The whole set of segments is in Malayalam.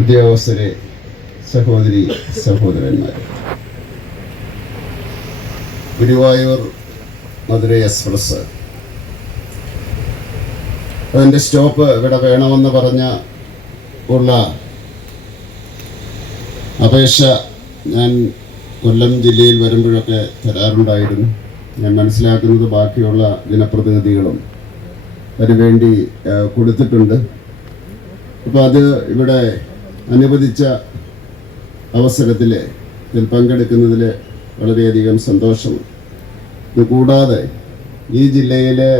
ഉദ്യോഗസ്ഥരെ സഹോദരി സഹോദരന്മാർ ഗുരുവായൂർ മധുര എക്സ്പ്രസ്. അതിന്റെ സ്റ്റോപ്പ് ഇവിടെ വേണമെന്ന് പറഞ്ഞ ഉള്ള അപേക്ഷ ഞാൻ കൊല്ലം ജില്ലയിൽ വരുമ്പോഴൊക്കെ തരാറുണ്ടായിരുന്നു. ഞാൻ മനസ്സിലാക്കുന്നത് ബാക്കിയുള്ള ജനപ്രതിനിധികളും അതിനുവേണ്ടി കൊടുത്തിട്ടുണ്ട്. അപ്പോൾ അത് ഇവിടെ അനുവദിച്ച അവസരത്തിൽ ഇതിൽ പങ്കെടുക്കുന്നതിൽ വളരെയധികം സന്തോഷം. ഇതുകൂടാതെ ഈ ജില്ലയിലെ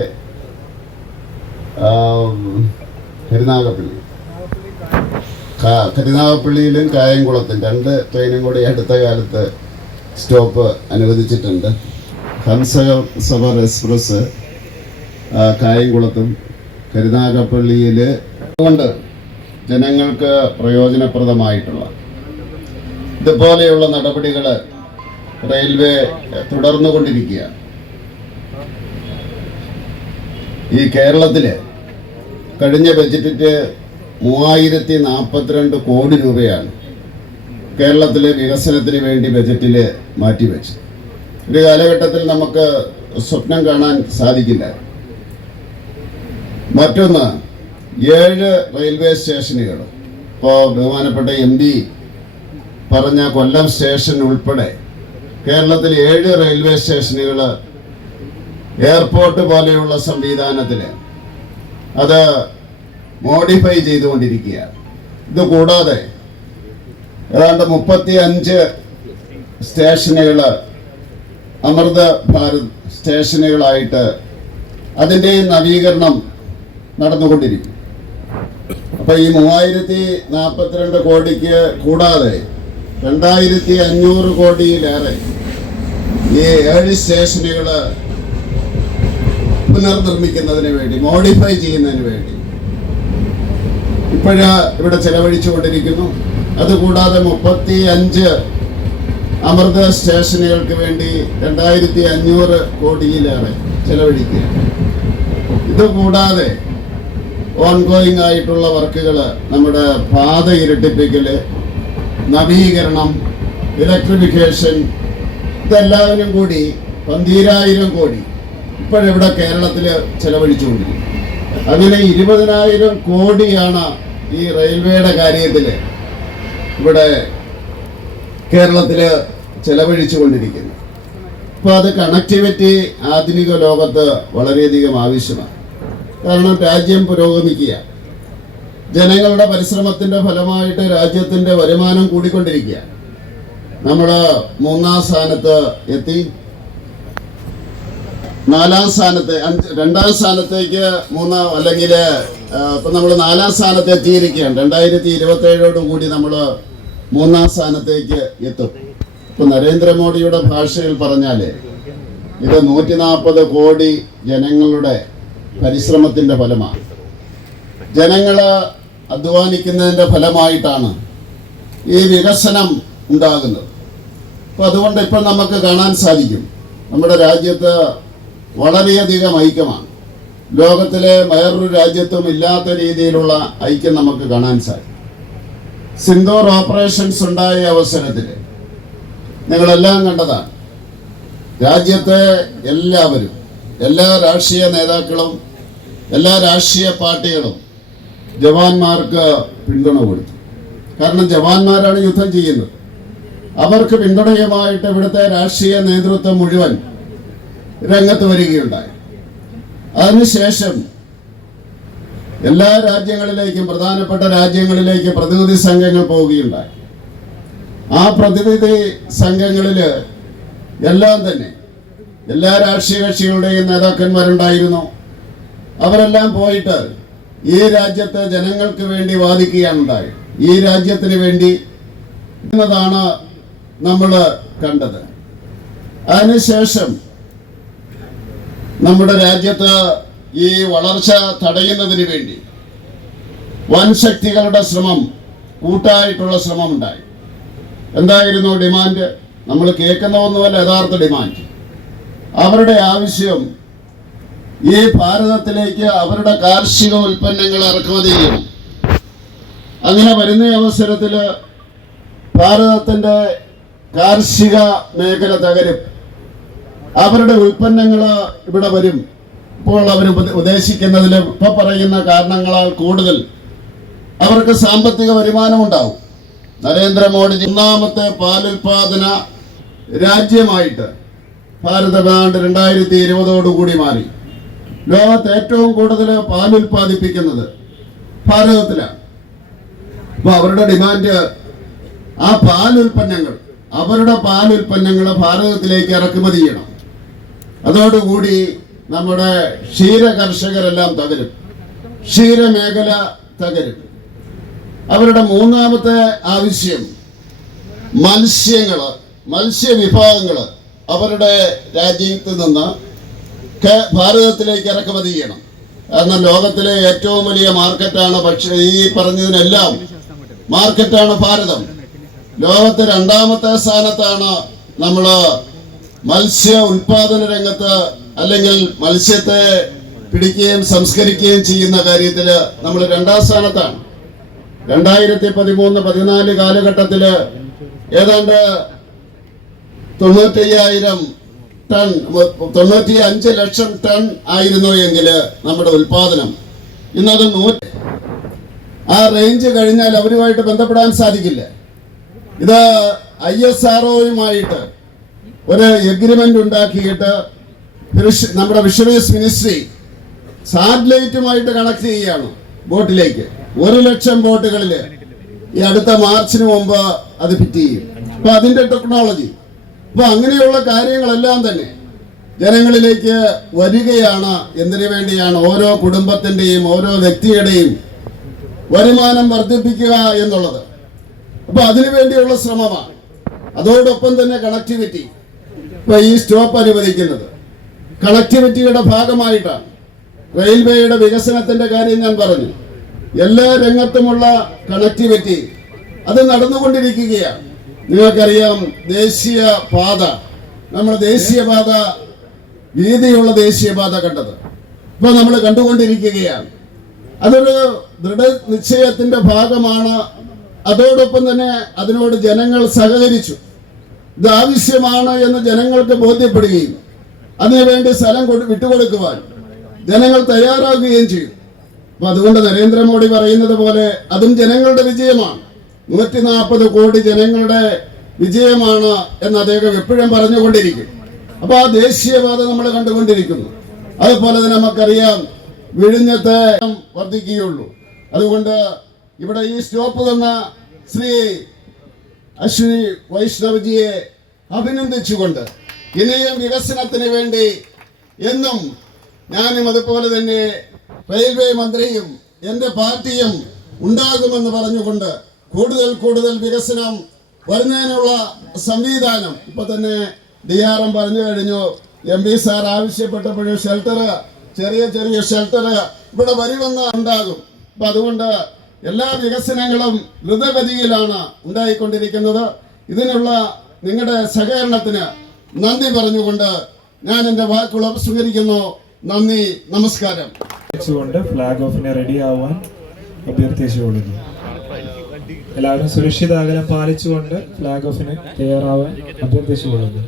കരുനാഗപ്പള്ളി. കരുനാഗപ്പള്ളിയിലും കായംകുളത്തും രണ്ട് ട്രെയിനും കൂടി അടുത്ത കാലത്ത് സ്റ്റോപ്പ് അനുവദിച്ചിട്ടുണ്ട്. ഹംസകർ സഫർ എക്സ്പ്രസ് കായംകുളത്തും കരുനാഗപ്പള്ളിയിൽ അതുകൊണ്ട് ജനങ്ങൾക്ക് പ്രയോജനപ്രദമായിട്ടുള്ള. ഇതുപോലെയുള്ള നടപടികൾ റെയിൽവേ തുടർന്നുകൊണ്ടിരിക്കുകയാണ്. ഈ കേരളത്തിൽ കഴിഞ്ഞ ബജറ്റിൽ മൂവായിരത്തി നാൽപ്പത്തിരണ്ട് കോടി രൂപയാണ് കേരളത്തിലെ വികസനത്തിന് വേണ്ടി ബജറ്റിൽ മാറ്റിവെച്ചത്. ഒരു കാലഘട്ടത്തിൽ നമുക്ക് സ്വപ്നം കാണാൻ സാധിക്കില്ല. മറ്റൊന്ന് ഏഴ് റെയിൽവേ സ്റ്റേഷനുകൾ. ഇപ്പോൾ ബഹുമാനപ്പെട്ട എം പി പറഞ്ഞ കൊല്ലം സ്റ്റേഷൻ ഉൾപ്പെടെ കേരളത്തിൽ ഏഴ് റെയിൽവേ സ്റ്റേഷനുകൾ എയർപോർട്ട് പോലെയുള്ള സംവിധാനത്തിൽ അത് മോഡിഫൈ ചെയ്തുകൊണ്ടിരിക്കുകയാണ്. ഇത് കൂടാതെ ഏതാണ്ട് മുപ്പത്തി അഞ്ച് സ്റ്റേഷനുകൾ അമൃത ഭാരത് സ്റ്റേഷനുകളായിട്ട് അതിന്റെ നവീകരണം നടന്നുകൊണ്ടിരിക്കും അപ്പൊ ഈ മൂവായിരത്തി നാൽപ്പത്തിരണ്ട് കോടിക്ക് കൂടാതെ രണ്ടായിരത്തി അഞ്ഞൂറ് കോടിയിലേറെ ഈ ഏഴ് സ്റ്റേഷനുകൾ പുനർനിർമ്മിക്കുന്നതിന് വേണ്ടി മോഡിഫൈ ചെയ്യുന്നതിന് വേണ്ടി ഇപ്പോഴ ഇവിടെ ചെലവഴിച്ചുകൊണ്ടിരിക്കുന്നു. അതുകൂടാതെ മുപ്പത്തി അഞ്ച് അമൃത സ്റ്റേഷനുകൾക്ക് വേണ്ടി രണ്ടായിരത്തി അഞ്ഞൂറ് കോടിയിലേറെ ചെലവഴിക്കുക ഇത് കൂടാതെ ഓൺഗോയിങ് ആയിട്ടുള്ള വർക്കുകൾ നമ്മുടെ പാത ഇരട്ടിപ്പിക്കൽ നവീകരണം ഇലക്ട്രിഫിക്കേഷൻ ഇതെല്ലാവരും കൂടി പന്തീരായിരം കോടി ഇപ്പോഴിവിടെ കേരളത്തിൽ ചെലവഴിച്ചുകൊണ്ടിരിക്കും അങ്ങനെ ഇരുപതിനായിരം കോടിയാണ് ഈ റെയിൽവേയുടെ കാര്യത്തിൽ ഇവിടെ കേരളത്തിൽ ചെലവഴിച്ചു കൊണ്ടിരിക്കുന്നത് അപ്പോൾ അത് കണക്ടിവിറ്റി ആധുനിക ലോകത്ത് വളരെയധികം ആവശ്യമാണ്. കാരണം രാജ്യം പുരോഗമിക്കുക. ജനങ്ങളുടെ പരിശ്രമത്തിന്റെ ഫലമായിട്ട് രാജ്യത്തിന്റെ വരുമാനം കൂടിക്കൊണ്ടിരിക്കുക. നമ്മൾ മൂന്നാം സ്ഥാനത്ത് എത്തി. നാലാം സ്ഥാനത്ത് അഞ്ച് രണ്ടാം സ്ഥാനത്തേക്ക് മൂന്നാം അല്ലെങ്കിൽ ഇപ്പം നമ്മൾ നാലാം സ്ഥാനത്ത് എത്തിയിരിക്കുകയാണ്. രണ്ടായിരത്തി ഇരുപത്തി ഏഴോട് കൂടി നമ്മൾ മൂന്നാം സ്ഥാനത്തേക്ക് എത്തും. ഇപ്പം നരേന്ദ്രമോദിയുടെ ഭാഷയിൽ പറഞ്ഞാൽ ഇത് നൂറ്റി നാൽപ്പത് കോടി ജനങ്ങളുടെ പരിശ്രമത്തിന്റെ ഫലമാണ്. ജനങ്ങൾ അധ്വാനിക്കുന്നതിന്റെ ഫലമായിട്ടാണ് ഈ വികസനം ഉണ്ടാകുന്നത്. അപ്പോൾ അതുകൊണ്ട് ഇപ്പം നമുക്ക് കാണാൻ സാധിക്കും നമ്മുടെ രാജ്യത്ത് വളരെയധികം ഐക്യമാണ്. ലോകത്തിലെ വേറൊരു രാജ്യത്തും ഇല്ലാത്ത രീതിയിലുള്ള ഐക്യം നമുക്ക് കാണാൻ സാധിക്കും. സിന്ദൂർ ഓപ്പറേഷൻസ് ഉണ്ടായ അവസരത്തിൽ നിങ്ങളെല്ലാം കണ്ടതാണ്. രാജ്യത്തെ എല്ലാവരും എല്ലാ രാഷ്ട്രീയ നേതാക്കളും എല്ലാ രാഷ്ട്രീയ പാർട്ടികളും ജവാന്മാർക്ക് പിന്തുണ കൊടുത്തു. കാരണം ജവാന്മാരാണ് യുദ്ധം ചെയ്യുന്നത്. അവർക്ക് പിന്തുണയുമായിട്ട് ഇവിടുത്തെ രാഷ്ട്രീയ നേതൃത്വം മുഴുവൻ രംഗത്ത് വരികയുണ്ടായി. അതിനുശേഷം എല്ലാ രാജ്യങ്ങളിലേക്കും പ്രധാനപ്പെട്ട രാജ്യങ്ങളിലേക്ക് പ്രതിനിധി സംഘങ്ങൾ പോവുകയുണ്ടായി. ആ പ്രതിനിധി സംഘങ്ങളിൽ എല്ലാം തന്നെ എല്ലാ രാഷ്ട്രീയ കക്ഷികളുടെയും നേതാക്കന്മാരുണ്ടായിരുന്നു. അവരെല്ലാം പോയിട്ട് ഈ രാജ്യത്തെ ജനങ്ങൾക്ക് വേണ്ടി വാദിക്കുകയാണ് ഉണ്ടായത് ഈ രാജ്യത്തിന് വേണ്ടി എന്നതാണ് നമ്മൾ കണ്ടത്. അതിനുശേഷം നമ്മുടെ രാജ്യത്ത് ഈ വളർച്ച തടയുന്നതിന് വേണ്ടി വൻ ശക്തികളുടെ ശ്രമം കൂട്ടായിട്ടുള്ള ശ്രമം ഉണ്ടായി എന്തായിരുന്നു ഡിമാൻഡ്? നമ്മൾ കേൾക്കുന്ന ഒന്നുമല്ല യഥാർത്ഥ ഡിമാൻഡ്. അവരുടെ ആവശ്യം ഈ ഭാരതത്തിലേക്ക് അവരുടെ കാർഷിക ഉൽപ്പന്നങ്ങൾ ഇറക്കുമതി ചെയ്യണം അങ്ങനെ വരുന്ന അവസരത്തിൽ ഭാരതത്തിന്റെ കാർഷിക മേഖല തകരും. അവരുടെ ഉൽപ്പന്നങ്ങൾ ഇവിടെ വരും. ഇപ്പോൾ അവർ ഉദ്ദേശിക്കുന്നതിൽ ഇപ്പൊ പറയുന്ന കാരണങ്ങളാൽ കൂടുതൽ അവർക്ക് സാമ്പത്തിക വരുമാനം വരുമാനമുണ്ടാവും നരേന്ദ്രമോദി ഒന്നാമത്തെ പാലുൽപാദന രാജ്യമായിട്ട് ഭാരത ബാണ്ട് രണ്ടായിരത്തി ഇരുപതോടുകൂടി മാറി. ലോകത്ത് ഏറ്റവും കൂടുതൽ പാൽ ഉൽപ്പാദിപ്പിക്കുന്നത് ഭാരതത്തിലാണ് അപ്പൊ അവരുടെ ഡിമാൻഡ് ആ പാൽ ഉൽപ്പന്നങ്ങൾ അവരുടെ പാൽ ഉൽപ്പന്നങ്ങൾ ഭാരതത്തിലേക്ക് ഇറക്കുമതി ചെയ്യണം. അതോടുകൂടി നമ്മുടെ ക്ഷീര കർഷകരെല്ലാം തകരും. ക്ഷീരമേഖല തകരും. അവരുടെ മൂന്നാമത്തെ ആവശ്യം മത്സ്യങ്ങൾ മത്സ്യവിഭവങ്ങൾ. അവരുടെ രാജ്യത്ത് നിന്ന് ഭാരതത്തിലേക്ക് ഇറക്കുമതി ചെയ്യണം. കാരണം ലോകത്തിലെ ഏറ്റവും വലിയ മാർക്കറ്റാണ് പക്ഷേ ഈ പറഞ്ഞതിനെല്ലാം മാർക്കറ്റാണ് ഭാരതം. ലോകത്തെ രണ്ടാമത്തെ സ്ഥാനത്താണ് നമ്മൾ മത്സ്യ ഉൽപാദന രംഗത്ത് അല്ലെങ്കിൽ മത്സ്യത്തെ പിടിക്കുകയും സംസ്കരിക്കുകയും ചെയ്യുന്ന കാര്യത്തിൽ നമ്മൾ രണ്ടാം സ്ഥാനത്താണ്. രണ്ടായിരത്തി പതിമൂന്ന് പതിനാല് കാലഘട്ടത്തിൽ ഏതാണ്ട് തൊണ്ണൂറ്റയ്യായിരം ടൺ തൊണ്ണൂറ്റി അഞ്ച് ലക്ഷം ടൺ ആയിരുന്നു എങ്കിൽ നമ്മുടെ ഉൽപാദനം. ഇന്നത് നൂറ്റി ആ റേഞ്ച് കഴിഞ്ഞാൽ അവരുമായിട്ട് ബന്ധപ്പെടാൻ സാധിക്കില്ല. ഇത് ഐ എസ് ആർ ഒയുമായിട്ട് ഒരു എഗ്രിമെന്റ് ഉണ്ടാക്കിയിട്ട് നമ്മുടെ ഫിഷറീസ് മിനിസ്ട്രി സാറ്റലൈറ്റുമായിട്ട് കണക്ട് ചെയ്യുകയാണ് ബോട്ടിലേക്ക്. ഒരു ലക്ഷം ബോട്ടുകളിൽ ഈ അടുത്ത മാർച്ചിന് മുമ്പ് അത് ഫിറ്റ് ചെയ്യും. അപ്പൊ അതിന്റെ ടെക്നോളജി അപ്പൊ അങ്ങനെയുള്ള കാര്യങ്ങളെല്ലാം തന്നെ ജനങ്ങളിലേക്ക് വരികയാണ്. എന്തിനു വേണ്ടിയാണ്? ഓരോ കുടുംബത്തിന്റെയും ഓരോ വ്യക്തിയുടെയും വരുമാനം വർദ്ധിപ്പിക്കുക എന്നുള്ളത്. അപ്പൊ അതിനു വേണ്ടിയുള്ള ശ്രമമാണ്. അതോടൊപ്പം തന്നെ കണക്ടിവിറ്റി ഇപ്പൊ ഈ സ്റ്റോപ്പ് അനുവദിക്കുന്നത്. കണക്ടിവിറ്റിയുടെ ഭാഗമായിട്ടാണ്. റെയിൽവേയുടെ വികസനത്തിന്റെ കാര്യം ഞാൻ പറഞ്ഞു. എല്ലാ രംഗത്തുമുള്ള കണക്ടിവിറ്റി അത് നടന്നുകൊണ്ടിരിക്കുകയാണ്. നിങ്ങൾക്കറിയാം ദേശീയ പാത നമ്മുടെ ദേശീയപാത വീതിയുള്ള ദേശീയപാത കണ്ടത്. ഇപ്പൊ നമ്മൾ കണ്ടുകൊണ്ടിരിക്കുകയാണ്. അതൊരു ദൃഢ നിശ്ചയത്തിന്റെ ഭാഗമാണ്. അതോടൊപ്പം തന്നെ അതിനോട് ജനങ്ങൾ സഹകരിച്ചു. ഇത് ആവശ്യമാണ് എന്ന് ജനങ്ങൾക്ക് ബോധ്യപ്പെടുകയും അതിനുവേണ്ടി സ്ഥലം കൊടു വിട്ടുകൊടുക്കുവാൻ ജനങ്ങൾ തയ്യാറാകുകയും ചെയ്തു. അപ്പൊ അതുകൊണ്ട് നരേന്ദ്രമോദി പറയുന്നത് പോലെ അതും ജനങ്ങളുടെ വിജയമാണ്. നൂറ്റി നാൽപ്പത് കോടി ജനങ്ങളുടെ വിജയമാണ് എന്ന് അദ്ദേഹം എപ്പോഴും പറഞ്ഞുകൊണ്ടിരിക്കും. അപ്പൊ ആ ദേശീയവാദം നമ്മൾ കണ്ടുകൊണ്ടിരിക്കുന്നു. അതുപോലെ തന്നെ നമുക്കറിയാം വിഴിഞ്ഞത്തെ വർദ്ധിക്കുകയുള്ളൂ. അതുകൊണ്ട് ഇവിടെ ഈ സ്റ്റോപ്പ് തന്ന ശ്രീ അശ്വിനി വൈഷ്ണവജിയെ അഭിനന്ദിച്ചുകൊണ്ട് ഇനിയും വികസനത്തിന് വേണ്ടി എന്നും ഞാനും അതുപോലെ തന്നെ റെയിൽവേ മന്ത്രിയും എന്റെ പാർട്ടിയും ഉണ്ടാകുമെന്ന് പറഞ്ഞുകൊണ്ട് കൂടുതൽ കൂടുതൽ വികസനം വരുന്നതിനുള്ള സംവിധാനം. ഇപ്പൊ തന്നെ ഡി ആർ എം പറഞ്ഞു കഴിഞ്ഞു എം പി സാർ ആവശ്യപ്പെട്ടപ്പോഴും ഷെൽട്ടർ ചെറിയ ചെറിയ ഷെൽട്ടർ ഇവിടെ വരുമെന്ന് ഉണ്ടാകും. അപ്പൊ അതുകൊണ്ട് എല്ലാ വികസനങ്ങളും ദ്രുതഗതിയിലാണ് ഉണ്ടായിക്കൊണ്ടിരിക്കുന്നത്. ഇതിനുള്ള നിങ്ങളുടെ സഹകരണത്തിന് നന്ദി പറഞ്ഞുകൊണ്ട് ഞാൻ എന്റെ വാക്കുകൾ ഉപസ്മരിക്കുന്നു നന്ദി നമസ്കാരം. ഫ്ലാഗ് ഓഫിന് റെഡി ആവാൻ അഭ്യർത്ഥിച്ചുകൊള്ളുന്നു. എല്ലാവരും സുരക്ഷിത അകലം പാലിച്ചുകൊണ്ട് ഫ്ലാഗ് ഓഫിന് തയ്യാറാവാൻ അഭ്യർത്ഥിച്ചുകൊള്ളുന്നു.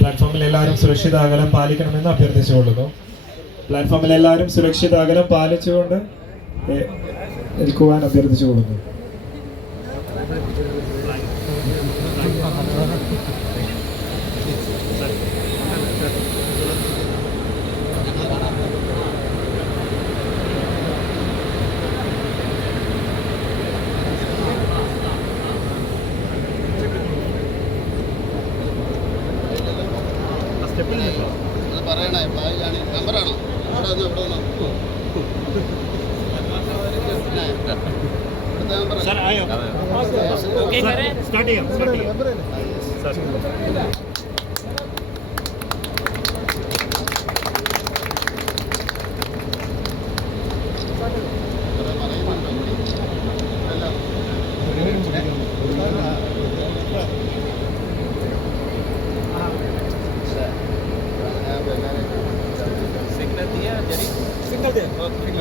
പ്ലാറ്റ്ഫോമിൽ എല്ലാവരും സുരക്ഷിത അകലം പാലിക്കണമെന്ന് അഭ്യർത്ഥിച്ചുകൊള്ളുന്നു. പ്ലാറ്റ്ഫോമിൽ എല്ലാവരും സുരക്ഷിത അകലം പാലിച്ചുകൊണ്ട് നിൽക്കുവാൻ അഭ്യർത്ഥിച്ചുകൊള്ളുന്നു. ಸರ್ ಆಯೋ oke ಸರ್ ಸ್ಟಾರ್ಟ್ ಆಯೋ ಸ್ಟಾರ್ಟ್ ಆಯೋ Single dia, jadi single dia.